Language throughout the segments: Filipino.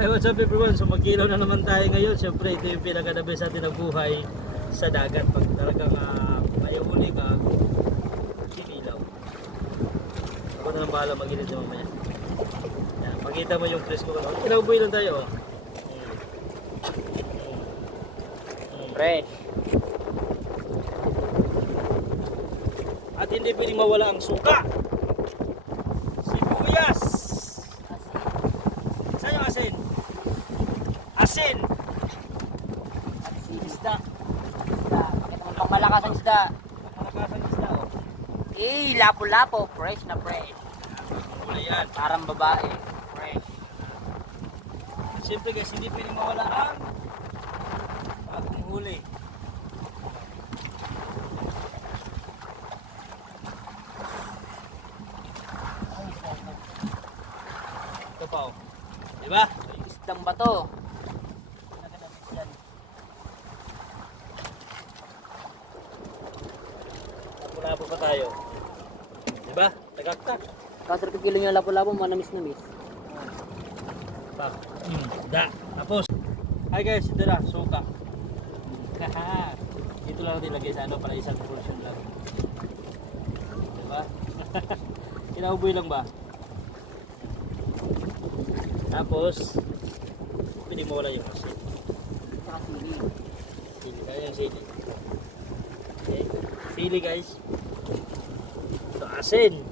Hi, what's up everyone? So magkilaw na naman tayo ngayon. Siyempre ito yung pinaka-the best natin na buhay sa dagat. Pag talagang may huli ka, kikilaw. Ako na lang bahala mag-init na mamaya. Yan, makita mo yung fresco. Kinauboy lang tayo. Fresh. At hindi pwedeng mawala ang suka. Sibuyas. Saan yung asin? Asin. Isda. Pakita mo pang malakas ang isda. Malakasan isda oh. Lapo-lapo. Fresh na fresh. Ayan. Parang babae. Fresh. Siyempre guys, hindi pwedeng mawala ang bagong huli. Ito pa oh. Diba? Isdang bato. Lapo-lapo pa tayo. Diba? Tagaktak. Kasar kilo yung lapo-lapo, manamis-namis. Pak. Da. Tapos. Hi guys, ito na. Suka. Ito lang natin lagay sa ano para isang portion lang. Diba? Kinauboy lang ba? Tapos, pwede mo wala yung asin. Saka sili. Sili. Kaya yung sili. Okay. Sili guys. Ito asin.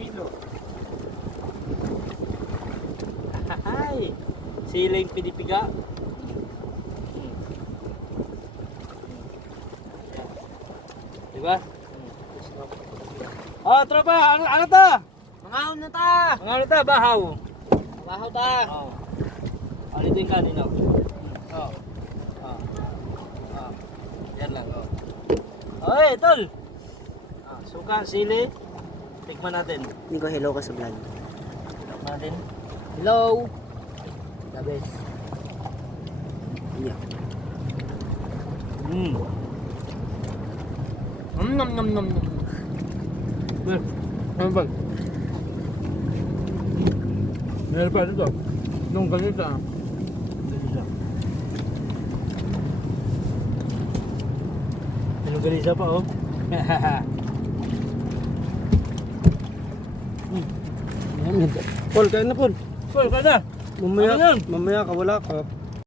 Kilo. Hay. Siling pinipiga. Diba? Oh, tropa, ano to? Mangaon na ta! Ano to? Bahaw. Bahaw ta! Oh. Ano ito yung kanina? Oh. Oh. Oh. Yan lang, oh. Okay, tol. Suka, sili. Tikman natin. Hindi ko hello ka sa vlog. Tikman natin. Hello! The best. Yeah. Nom nom nom nom. Ano ba? Meron pa ito. Nung ganito Galisa pa oh. Paul, kain na Paul. Paul, kain na. Mamaya ka wala ka.